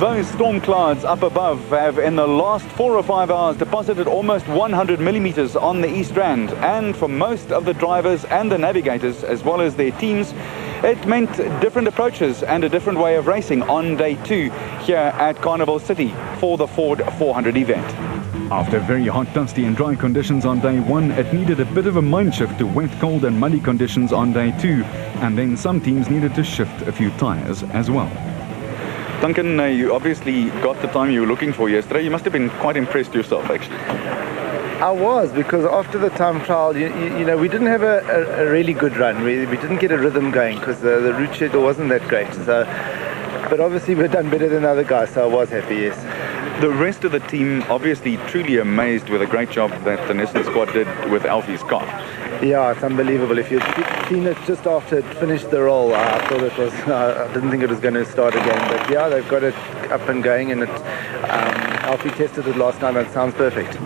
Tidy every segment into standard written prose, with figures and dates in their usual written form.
Those storm clouds up above have in the last 4 or 5 hours deposited almost 100 millimeters on the East Rand, and for most of the drivers and the navigators as well as their teams, it meant different approaches and a different way of racing on day 2 here at Carnival City for the Ford 400 event. After very hot, dusty and dry conditions on day 1, it needed a bit of a mind shift to wet, cold and muddy conditions on day 2, and then some teams needed to shift a few tyres as well. Duncan, you obviously got the time you were looking for yesterday. You must have been quite impressed yourself, actually. I was, because after the time trial, you know, we didn't have a really good run. We didn't get a rhythm going because the route schedule wasn't that great. So, but obviously we've done better than other guys, so I was happy, yes. The rest of the team obviously truly amazed with a great job that the Nissan squad did with Alfie's car. Yeah, it's unbelievable. If you'd seen it just after it finished the roll, I thought it was, I didn't think it was going to start again. But yeah, they've got it up and going, and Alfie tested it last night and it sounds perfect.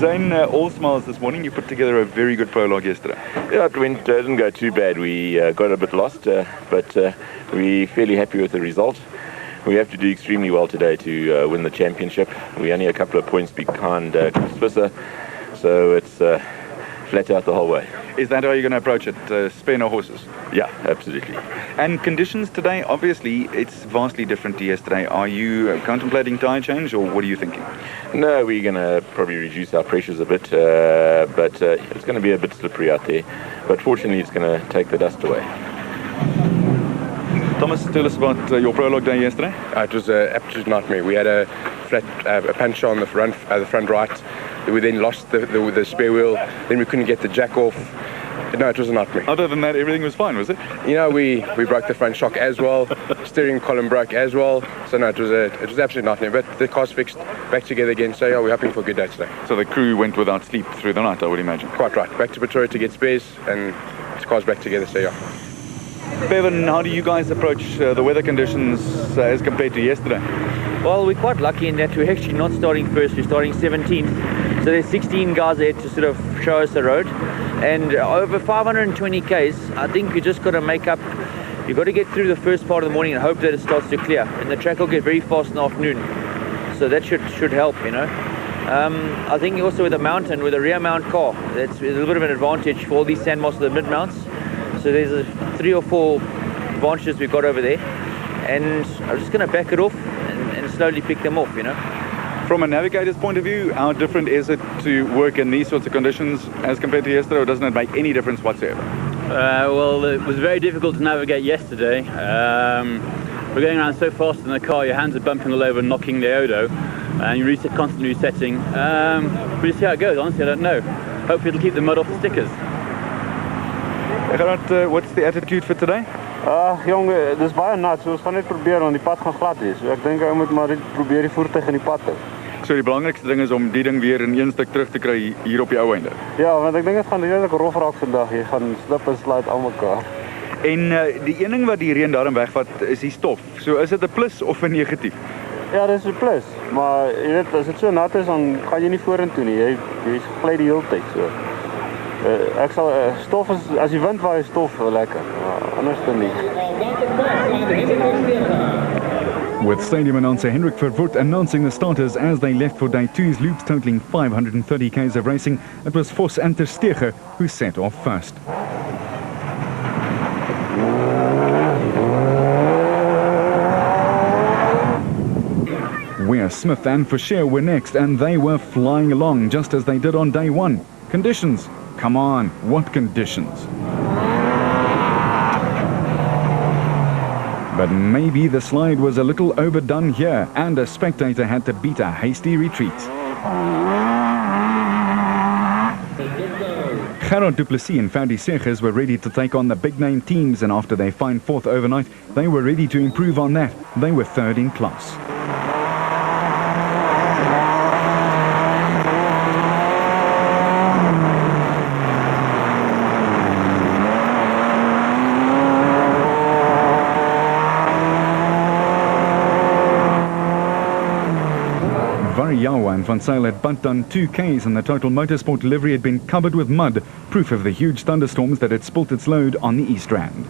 Zane, all smiles this morning. You put together a very good prologue yesterday. Yeah, it didn't go too bad. We got a bit lost, but we're fairly happy with the result. We have to do extremely well today to win the championship. We're only a couple of points behind Chris Visser, so it's flat out the whole way. Is that how you're going to approach it? Spare no horses? Yeah, absolutely. And conditions today, obviously, it's vastly different to yesterday. Are you contemplating tyre change, or what are you thinking? No, we're going to probably reduce our pressures a bit, but it's going to be a bit slippery out there. But fortunately, it's going to take the dust away. Thomas, tell us about your prologue day yesterday. It was an absolute nightmare. We had a flat a puncture on the front right. We then lost the spare wheel. Then we couldn't get the jack off. No, it was a nightmare. Other than that, everything was fine, was it? You know, we broke the front shock as well. Steering column broke as well. So no, it was absolute nightmare. But the car's fixed, back together again. So yeah, we're hoping for a good day today. So the crew went without sleep through the night, I would imagine. Quite right. Back to Pretoria to get spares, and the car's back together. So yeah. Bevan, how do you guys approach the weather conditions as compared to yesterday? Well, we're quite lucky in that we're actually not starting first, we're starting 17th. So there's 16 guys there to sort of show us the road. And over 520 Ks, I think you just got to make up, you've got to get through the first part of the morning and hope that it starts to clear. And the track will get very fast in the afternoon. So that should help, you know. I think also with the mountain, with a rear mount car, that's a little bit of an advantage for all these sand moss, the mid mounts. So there's 3 or 4 advantages we've got over there, and I'm just going to back it off and slowly pick them off, you know. From a navigator's point of view, how different is it to work in these sorts of conditions as compared to yesterday, or doesn't it make any difference whatsoever? Well, it was very difficult to navigate yesterday. We're going around so fast in the car, your hands are bumping all over and knocking the odo, and you're constantly resetting. We'll see how it goes, honestly, I don't know. Hopefully it'll keep the mud off the stickers. Gerard, what's the attitude for today? Jong, dis baie nat, so ons gaan net probeer want die pad gaan glad wees. So ek dink ou moet maar probeer die voertuig in die pad hou. So die belangrikste ding is om die ding weer in een stuk terug te kry hier op die ou einde. Ja, want ek dink dit gaan redelik rof raak vandag. Jy gaan slip en slide almekaar. En die een ding wat die reën daarin wegvat is die stof. So is dit 'n plus of 'n negatief? Ja, dis 'n plus, maar jy weet as dit so nat is dan gaan jy nie vorentoe nie. Jy gly die hele tyd so. Ek sal stof as die wind waai stof lekker. Anders dan nie. With stadium announcer Hendrik Vervoort announcing the starters as they left for day 2's loops totaling 530 Ks of racing, it was Vos and Ter Steege who set off first. Where Smith and Fischer were next, and they were flying along just as they did on day 1. Conditions? Come on, what conditions? But maybe the slide was a little overdone here, and a spectator had to beat a hasty retreat. Gerard du Plessis and Foudy Segers were ready to take on the big-name teams, and after their fine 4th overnight, they were ready to improve on that. They were 3rd in class. Variawa and Van Zyl had but done 2Ks and the Total Motorsport livery had been covered with mud, proof of the huge thunderstorms that had spilt its load on the East Rand.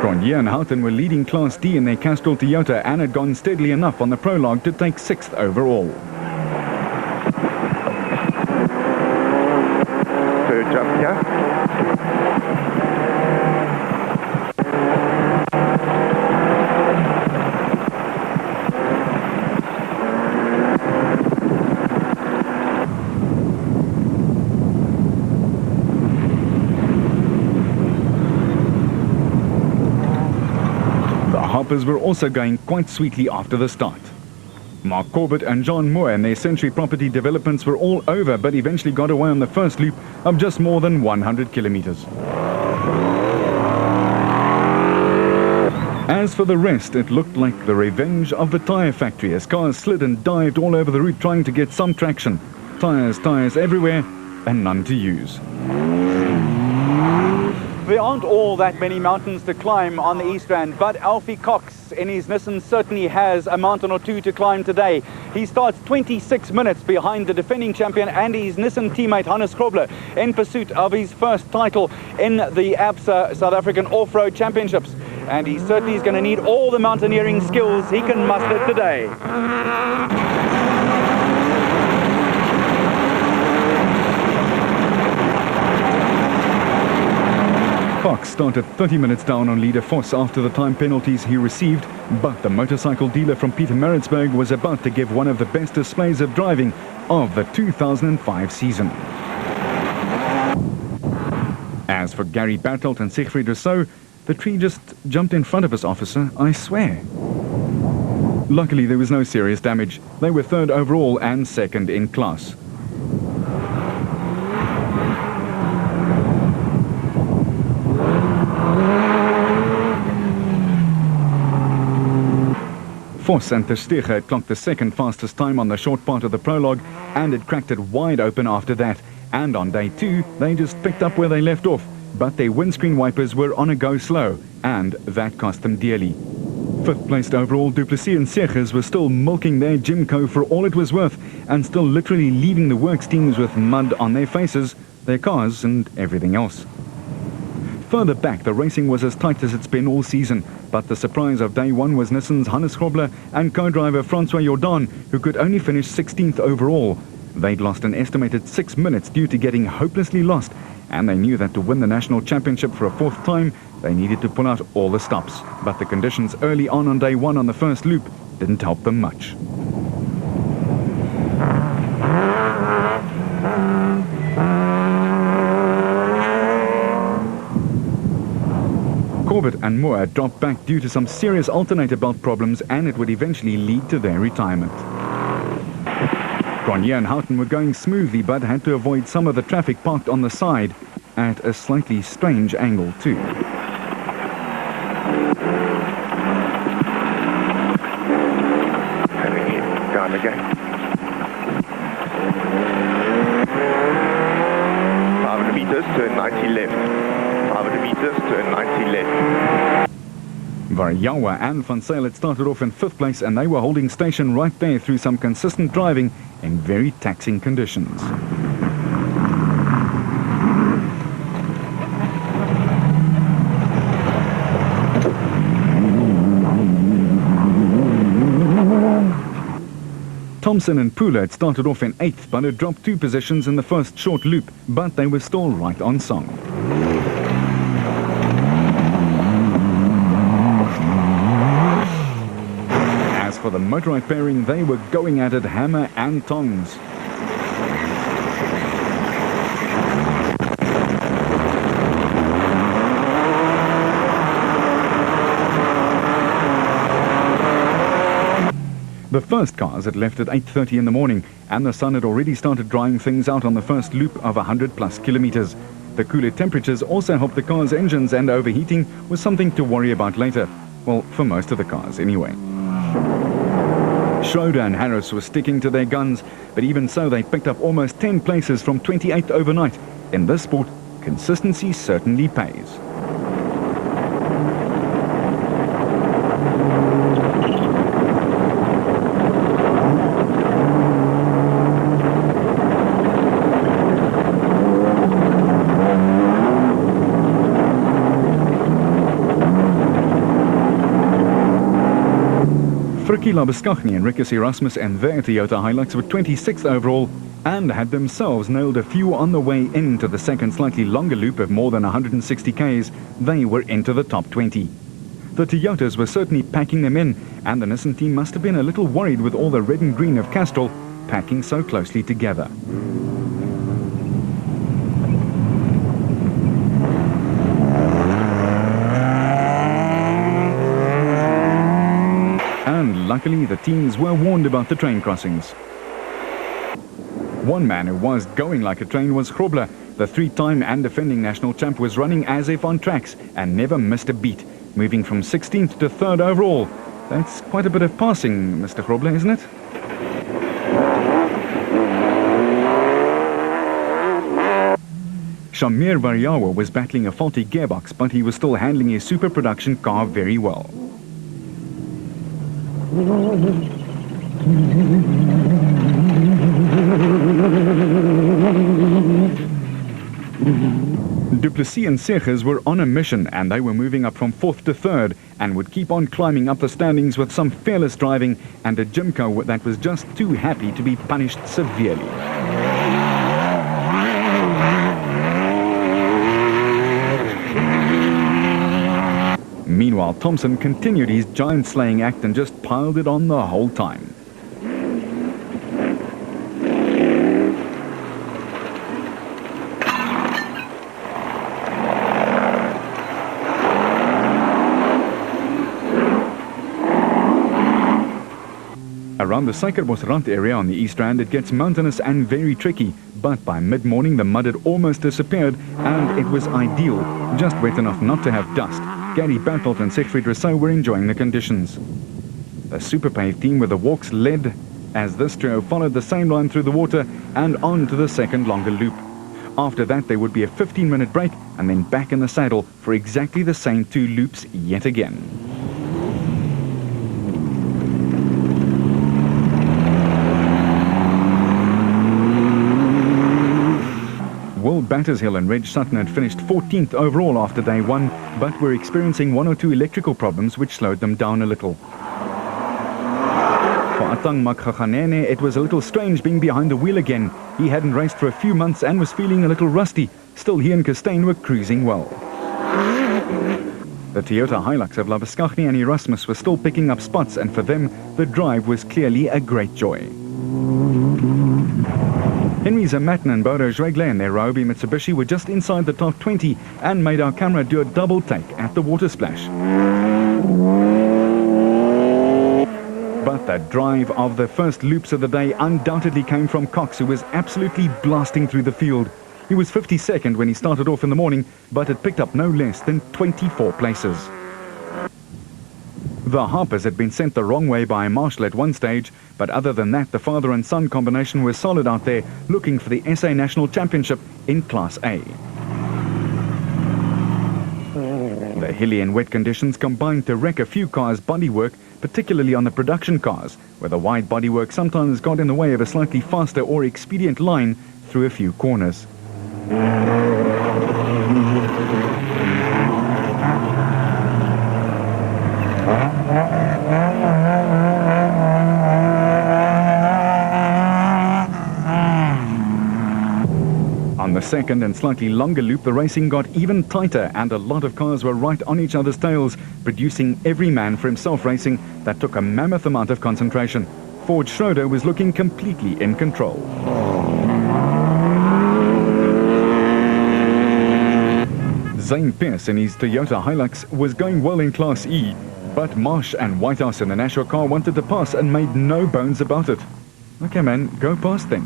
Grenier and Houghton were leading Class D in their Castrol Toyota and had gone steadily enough on the prologue to take 6th overall. Third jump here. Hoppers were also going quite sweetly after the start. Mark Corbett and John Moore and their Century Property developments were all over, but eventually got away on the first loop of just more than 100 kilometers. As for the rest, it looked like the revenge of the tyre factory as cars slid and dived all over the route trying to get some traction. Tyres everywhere and none to use. There aren't all that many mountains to climb on the East Rand, but Alfie Cox in his Nissan certainly has a mountain or two to climb today. He starts 26 minutes behind the defending champion and his Nissan teammate Hannes Krobler in pursuit of his first title in the ABSA South African Off-Road Championships. And he certainly is going to need all the mountaineering skills he can muster today. Cox started 30 minutes down on leader Voss after the time penalties he received, but the motorcycle dealer from Pietermaritzburg was about to give one of the best displays of driving of the 2005 season. As for Gary Bertelt and Siegfried Rousseau, the tree just jumped in front of his officer, I swear. Luckily, there was no serious damage. They were third overall and second in class. Voss and Terstegen had clocked the second fastest time on the short part of the prologue and had cracked it wide open after that. And on day 2, they just picked up where they left off. But their windscreen wipers were on a go slow, and that cost them dearly. 5th placed overall, Duplessis and Segers were still milking their Jimco for all it was worth and still literally leaving the works teams with mud on their faces, their cars and everything else. Further back, the racing was as tight as it's been all season, but the surprise of day 1 was Nissan's Hannes Krobler and co-driver Francois Jordan, who could only finish 16th overall. They'd lost an estimated 6 minutes due to getting hopelessly lost, and they knew that to win the national championship for a 4th time, they needed to pull out all the stops. But the conditions early on day 1 on the first loop didn't help them much. Corbett and Moore dropped back due to some serious alternator belt problems, and it would eventually lead to their retirement. Grenier and Houghton were going smoothly but had to avoid some of the traffic parked on the side at a slightly strange angle too. Down again. 500 meters, turn 90 left. 500 meters, turn 90 left. Variawa and Van Zyl had started off in 5th place, and they were holding station right there through some consistent driving in very taxing conditions. Thompson and Pooler had started off in 8th, but had dropped 2 positions in the first short loop, but they were still right on song. As for the motorite pairing, they were going at it hammer and tongs. The first cars had left at 8:30 in the morning, and the sun had already started drying things out on the first loop of 100+ kilometers. The cooler temperatures also helped the cars' engines, and overheating was something to worry about later. Well, for most of the cars anyway. Schroeder and Harris were sticking to their guns, but even so they picked up almost 10 places from 28th overnight. In this sport, consistency certainly pays. Frikkie Labuschagne and Rikus Erasmus and their Toyota Hilux were 26th overall and had themselves nailed a few on the way into the second slightly longer loop of more than 160 Ks. They were into the top 20. The Toyotas were certainly packing them in, and the Nissan team must have been a little worried with all the red and green of Castrol packing so closely together. And luckily the teams were warned about the train crossings. One man who was going like a train was Grobler. The three-time and defending national champ was running as if on tracks and never missed a beat, moving from 16th to 3rd overall. That's quite a bit of passing, Mr. Grobler, isn't it? Shamir Variawa was battling a faulty gearbox, but he was still handling his super production car very well. Duplessis and Segers were on a mission, and they were moving up from 4th to 3rd and would keep on climbing up the standings with some fearless driving and a Jimco that was just too happy to be punished severely. Meanwhile, Thompson continued his giant-slaying act and just piled it on the whole time. Around the Suikerbosrand area on the East Rand, it gets mountainous and very tricky, but by mid-morning the mud had almost disappeared and it was ideal, just wet enough not to have dust. Gary Bartelt and Siegfried Rousseau were enjoying the conditions. The Superpave team with the walks led as this trio followed the same line through the water and on to the second longer loop. After that there would be a 15-minute break and then back in the saddle for exactly the same 2 loops yet again. Will Battershill and Reg Sutton had finished 14th overall after day 1, but were experiencing 1 or 2 electrical problems which slowed them down a little. For Atang Makhaganene, it was a little strange being behind the wheel again. He hadn't raced for a few months and was feeling a little rusty. Still, he and Costain were cruising well. The Toyota Hilux of Labuschagne and Erasmus were still picking up spots, and for them, the drive was clearly a great joy. Henry Zamatin and Bodo Schwegler in their Ryobi Mitsubishi were just inside the top 20 and made our camera do a double take at the water splash. But the drive of the first loops of the day undoubtedly came from Cox, who was absolutely blasting through the field. He was 52nd when he started off in the morning, but had picked up no less than 24 places. The Harpers had been sent the wrong way by Marshall at one stage, but other than that, the father and son combination was solid out there, looking for the SA National Championship in Class A. The hilly and wet conditions combined to wreck a few cars' bodywork, particularly on the production cars, where the wide bodywork sometimes got in the way of a slightly faster or expedient line through a few corners. On the second and slightly longer loop, the racing got even tighter and a lot of cars were right on each other's tails, producing every man for himself racing that took a mammoth amount of concentration. Ford Schroeder was looking completely in control. Zane Pierce in his Toyota Hilux was going well in Class E, but Marsh and Whitehouse in the Nashua car wanted to pass and made no bones about it. Okay man, go past then.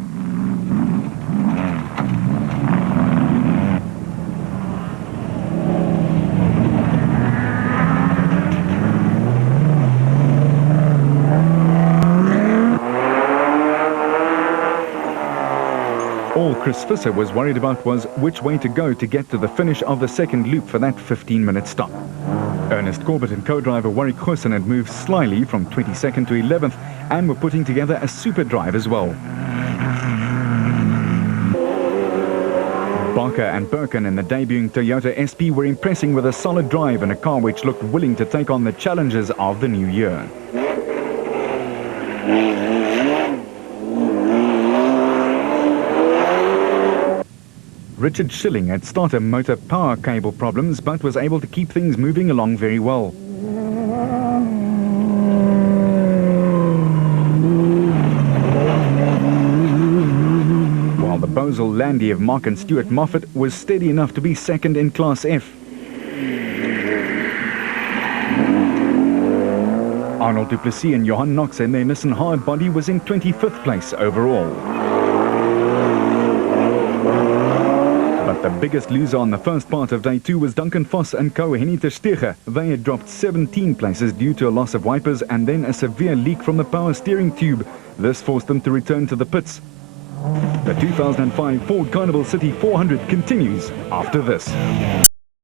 All Chris Visser was worried about was which way to go to get to the finish of the second loop for that 15-minute stop. Ernest Corbett and co-driver Warwick Goosen had moved slyly from 22nd to 11th and were putting together a super drive as well. Barker and Birkin in the debuting Toyota SP were impressing with a solid drive and a car which looked willing to take on the challenges of the new year. Richard Schilling had starter motor power cable problems, but was able to keep things moving along very well. While the Bosel Landy of Mark and Stuart Moffat was steady enough to be second in Class F. Arnold du Plessis and Johan Knox and their Nissan Hardbody was in 25th place overall. But the biggest loser on the first part of day 2 was Duncan Vos and co Henny ter Steege. They had dropped 17 places due to a loss of wipers and then a severe leak from the power steering tube. This forced them to return to the pits. The 2005 Ford Carnival City 400 continues after this.